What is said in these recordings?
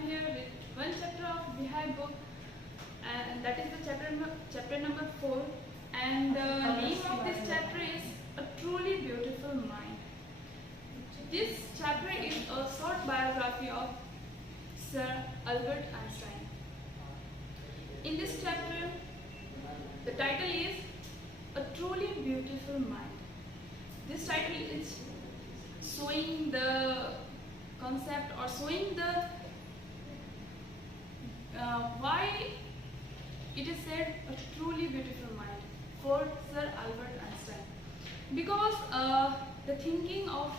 am here with one chapter of Beehive book, and that is the chapter number 4. And the name of this chapter is A Truly Beautiful Mind. This chapter is a short biography of Sir Albert Einstein. In this chapter, the title is A Truly Beautiful Mind. This title is showing the concept or showing the why it is said a truly beautiful mind for Sir Albert Einstein, because the thinking of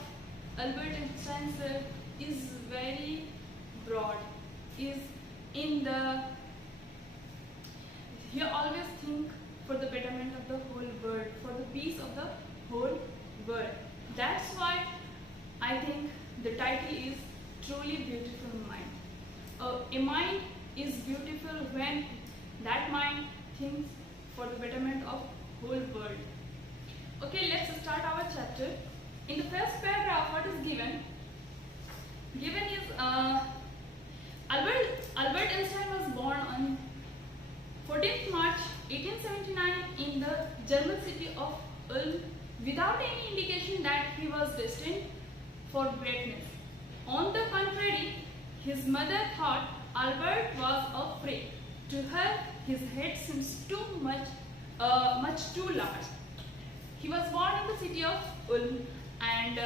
Albert Einstein sir is very broad, is in the he always think for the betterment of the whole world, for the peace of the whole world. That's why I think the title is Truly Beautiful Mind. A mind is beautiful when that mind thinks for the betterment of whole world. Okay, let's start our chapter. In the first paragraph, what is given? Given is Albert Einstein was born on 14th March 1879 in the German city of Ulm, without any indication that he was destined for greatness. On the contrary, his mother thought Albert was a freak. To her, his head seems much too large. He was born in the city of Ulm, and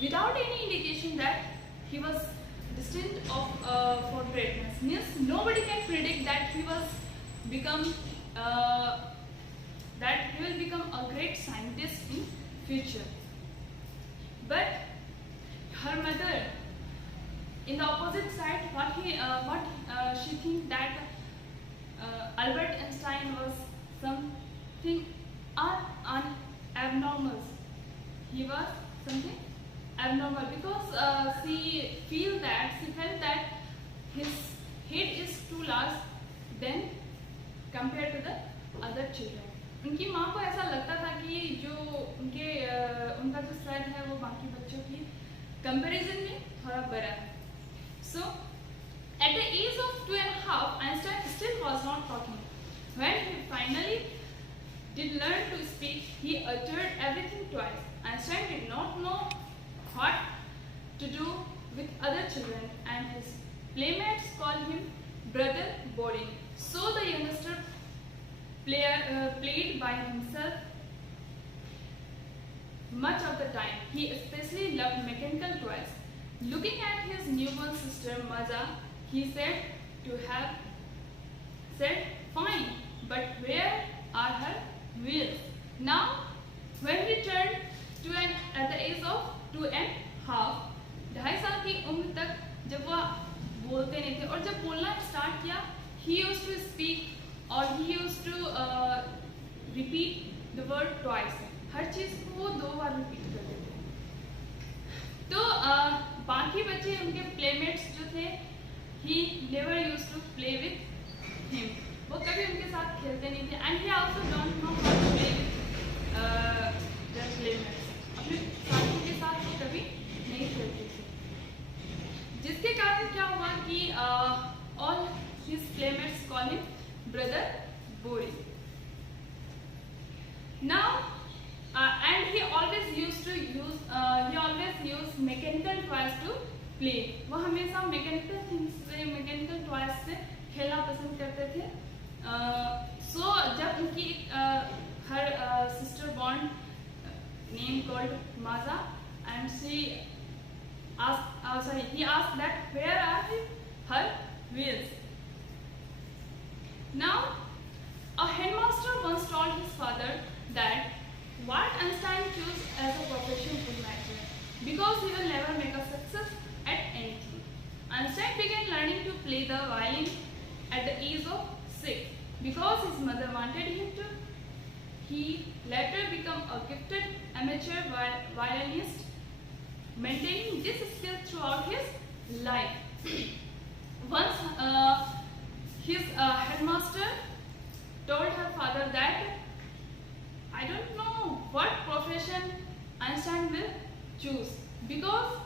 without any indication that he was destined for greatness. Means nobody can predict that he will become a great scientist in future. But her mother, in the opposite side, she thinks that Albert Einstein was something abnormal. He was something abnormal because she felt that his head is too large than compared to the other children. उनकी माँ को ऐसा लगता था कि जो उनका जो स्तर है वो बाकी बच्चों की कंपैरिजन में थोड़ा बड़ा है. So, at the age of 2.5, Einstein still was not talking. When he finally did learn to speak, he uttered everything twice. Einstein did not know what to do with other children, and his playmates called him Brother Boring. So the youngster played by himself much of the time. He especially loved mechanical toys. Looking at his newborn sister Maja, he said "Fine, but where are her wheels?" Now, when he turned at the age of 2.5, 2.5 साल की उम्र तक जब वह बोलते नहीं थे और जब बोलना स्टार्ट किया, he used to speak or he used to repeat the word twice. हर चीज को वो 2 बार रिपीट करते थे. तो बाकी बच्चे उनके प्लेमेट्स जो थे, he never used to play with him. वो कभी उनके साथ खेलते नहीं थे. And he also don't know how to play with their playmates. अपने साथियों के साथ वो कभी नहीं खेलते थे. जिसके कारण क्या हुआ कि all his playmates call him Brother Boring. Now, and he always used mechanical toys to play. वो हमेशा mechanical things से, mechanical toys से खेलना पसंद करते थे. So जब उनकी her sister born name called Maza, and he asked that where are her wheels. Now, a headmaster once told his father that what Einstein chose as a profession would matter, because he will never make a success at anything. Einstein began learning to play the violin at the age of 6 because his mother wanted him to. He later became a gifted amateur violinist, maintaining this skill throughout his life. Once his headmaster told her father that I don't know what profession Einstein will choose, because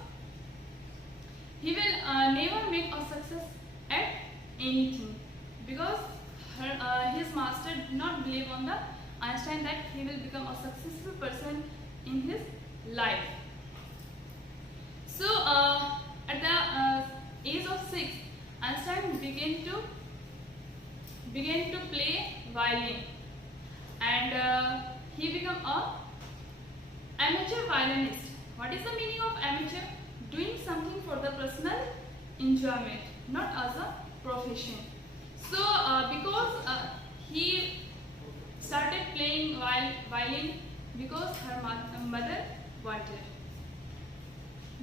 he will never never make a success at anything, because his master did not believe on the Einstein that he will become a successful person in his life. So at the age of 6, Einstein began to play violin, and he became a amateur violinist. What is the meaning of amateur? Doing something for the personal enjoyment, not as a profession. So because he started playing violin because her mother wanted.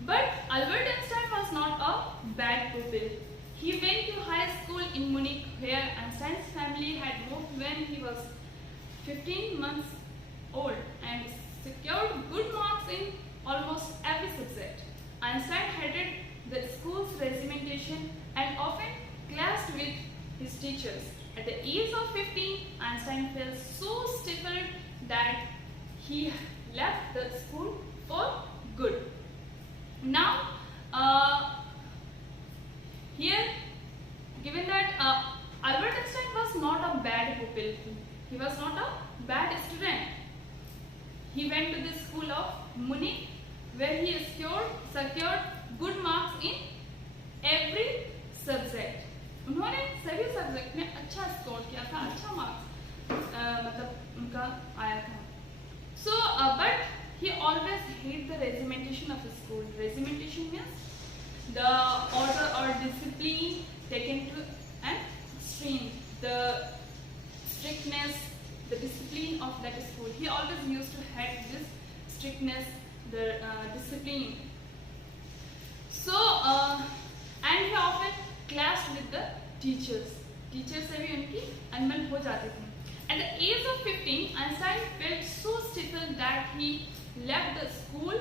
But Albert Einstein was not a bad pupil. He went to high school in Munich, where Einstein's family had moved when he was 15 months old, and secured good marks in almost every subject. Einstein hated the school's regimentation and often clashed with his teachers. At the age of 15, Einstein felt so stifled that he left the school for good. Now, here, given that Albert Einstein was not a bad pupil, he was not a bad student. He went to the school of Munich, where he secured good marks in every subject. उन्होंने सभी subject में अच्छा score किया था, अच्छा marks मतलब उनका आया था. So, but he always hated the regimentation of the school. Regimentation means the order or discipline taken to an extreme, the strictness, the discipline of that school. He always used to hate this strictness, the discipline. So, and he often clashed with the teachers. Teachers से भी उनकी अनबन हो जाती थी. At the age of 15, Einstein felt so stifled that he left the school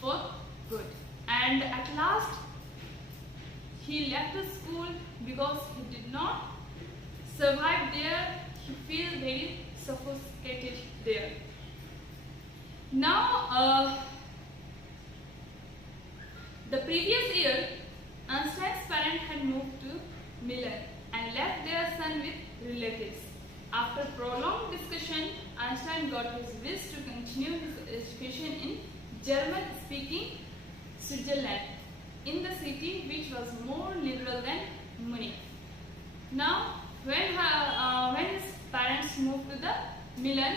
for good. And at last, he left the school because he did not survive there. He felt very suffocated there. Now, the previous year, Einstein's parents had moved to Milan and left their son with relatives. After prolonged discussion, Einstein got his wish to continue his education in German-speaking Switzerland, in the city which was more liberal than Munich. Now, when his parents moved to the Milan,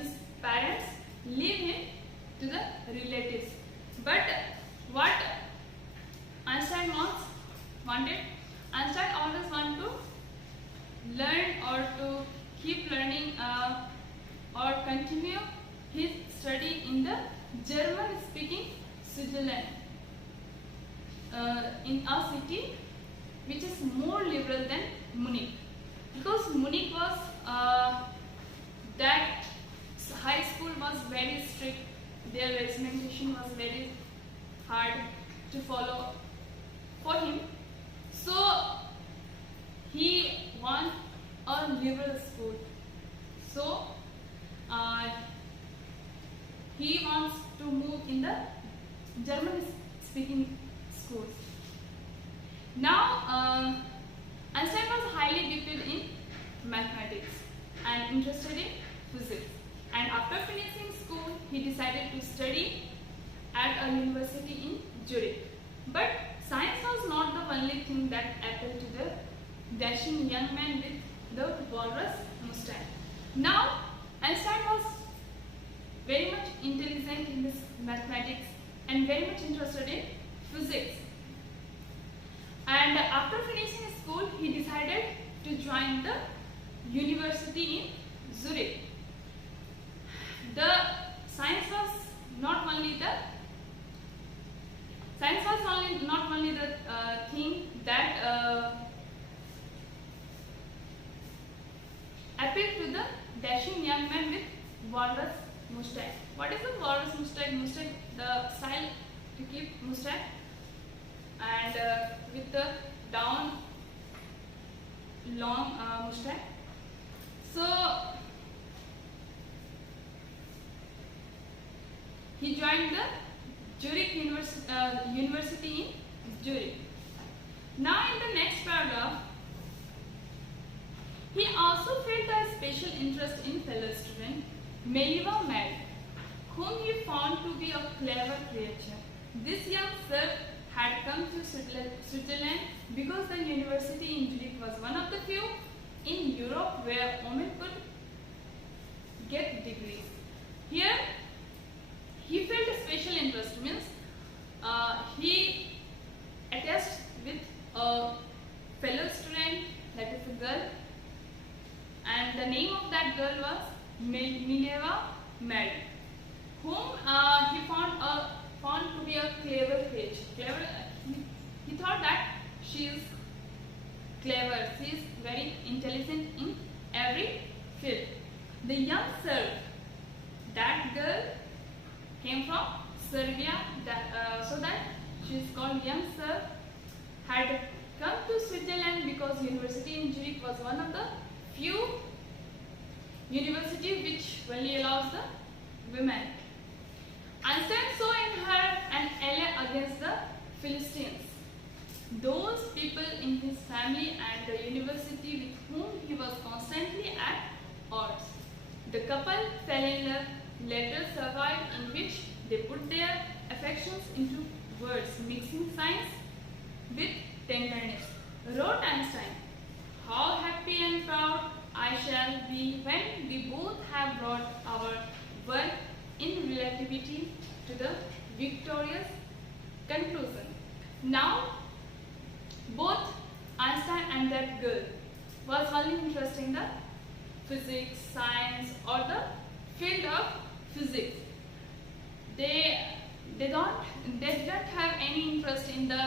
his parents leave him to the relatives. But what Einstein wanted, Einstein always wanted to learn or to keep learning or continue his study in the German-speaking Switzerland, in a city which is more liberal than Munich, because Munich was that high school was very strict. Their regimentation was very hard to follow for him. So he wants a liberal school. So he wants to move in the German-speaking schools. Now, Einstein was highly gifted in mathematics and interested in physics. And after finishing school, he decided to study at a university in Zurich. But science was not the only thing that appealed to the dashing young man with the walrus mustache. Now, Einstein was very much intelligent in his mathematics and very much interested in physics. And after finishing school, he decided to join the university in Zurich. The science was not only the thing that appealed to the dashing young man with walrus mustache. What is the walrus mustache? Mustache, the style to keep mustache, and with the down long mustache. So he joined the Zurich University in Zurich. Now in the next paragraph, he also felt a special interest in fellow student Meliva Mad, whom he found to be a clever creature. This young sir had come to Switzerland because the university in Zurich was one of the few in Europe where women could get degrees. Here, he felt a special interest, means he attached with a fellow student, that is a girl, and the name of that girl was Mileva Mad, whom he found to be a clever creature. He thought that she is clever, she is very intelligent in every field. The young sir, that girl came from Serbia, so that she is called young sir, had come to Switzerland because university in Zurich was one of the few universities which only allows the women. Einstein saw in her an ally against the Philistines, those people in his family and the university with whom he was constantly at odds. The couple fell in love. Letters survived in which they put their affections into words, mixing science with tenderness. Wrote Einstein, "How happy and proud I shall be when we both have brought our work in relativity to the victorious conclusion." Now, both Einstein and that girl was only interested in the physics, science, or the field of physics. They didn't have any interest in the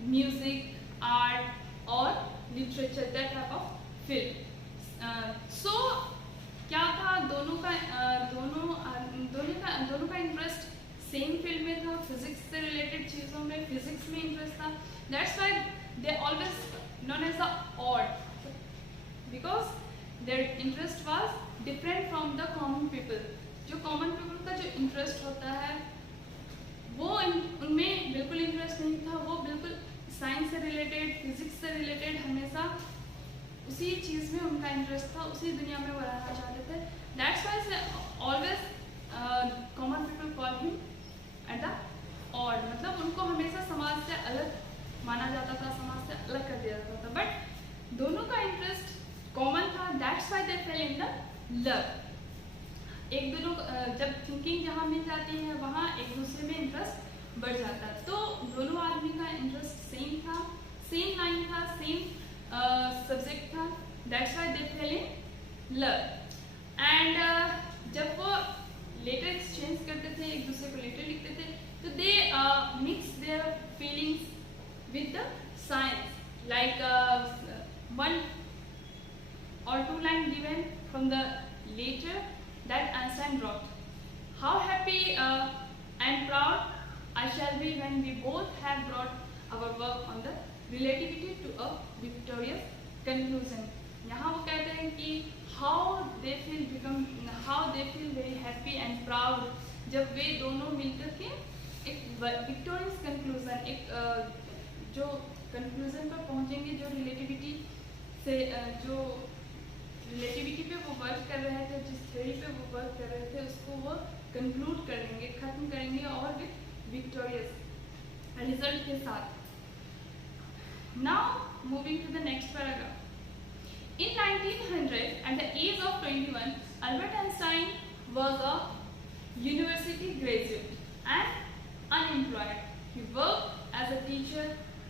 music, art, or literature, that type of field. So क्या था, दोनों का interest same field में था, physics से related चीज़ों में, physics में इंटरेस्ट था. That's why they always known as the odd, because their interest was different from the common people. जो कॉमन पीपल का जो इंटरेस्ट होता है वो उनमें बिल्कुल इंटरेस्ट नहीं था. वो बिल्कुल साइंस से रिलेटेड, फिजिक्स से रिलेटेड हमेशा उसी चीज़ में उनका इंटरेस्ट था, उसी दुनिया में वो रहना चाहते थे. That's why always common people call him at the odd, मतलब उनको हमेशा समाज से अलग माना जाता था, समाज से अलग कर दिया जाता था. बट दोनों का इंटरेस्ट कॉमन था. That's why they fail in the love. एक दोनों जब थिंकिंग जहाँ मिल जाती है वहाँ एक दूसरे में इंटरेस्ट बढ़ जाता है. तो दोनों आदमी का इंटरेस्ट सेम था, सेम लाइन था, सेम सब्जेक्ट था. That's why they fail in love. And जब वो लेटर एक्सचेंज करते थे, एक दूसरे को लेटर लिखते थे, तो they mix their feelings with the science. Like one or two lines given from the letter that Einstein wrote. "How happy and proud I shall be when we both have brought our work on the relativity to a victorious conclusion." यहाँ वो कहते हैं कि how they feel very happy and proud जब वे दोनों मिलकर के एक victorious conclusion, एक जो conclusion पर पहुँचेंगे, जो relativity से जो रिलेटिविटी पे वो वर्क कर रहे थे, जिस थ्योरी पे वो वर्क कर रहे थे, उसको वो कंक्लूड करेंगे, खत्म करेंगे, और विथ विक्टोरियस रिजल्ट के साथ. Now moving to the next paragraph. In 1900, at the age of 21, Albert Einstein was a university graduate and unemployed. He worked as a teacher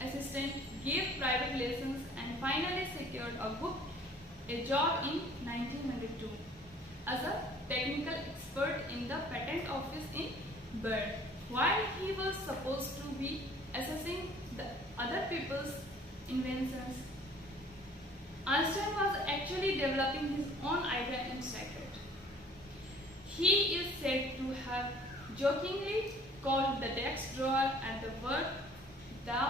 assistant, gave private lessons, and finally secured a job in 1902 as a technical expert in the patent office in Bern. While he was supposed to be assessing the other people's inventions, Einstein was actually developing his own idea in secret. He is said to have jokingly called the desk drawer at the work the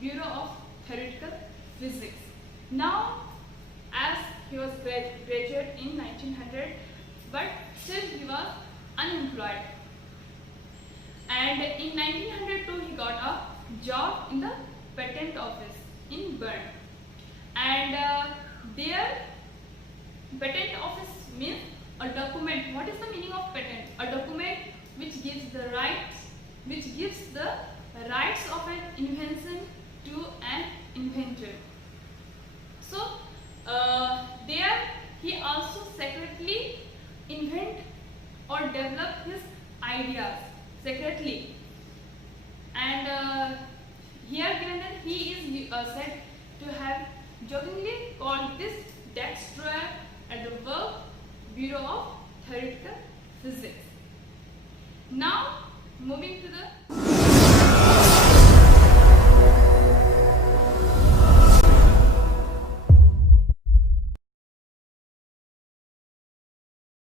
Bureau of Theoretical Physics. Now, as he was graduate in 1900, but still he was unemployed. And and in 1902 he got a job in the patent office in Bern, and there patent office means a document. What is the meaning of patent? A document which gives the rights of an invention to an inventor. So there he also secretly invent or develop his ideas secretly, and here given that he is said to have jokingly called this destroyer at the World Bureau of Theoretical Physics. Now moving to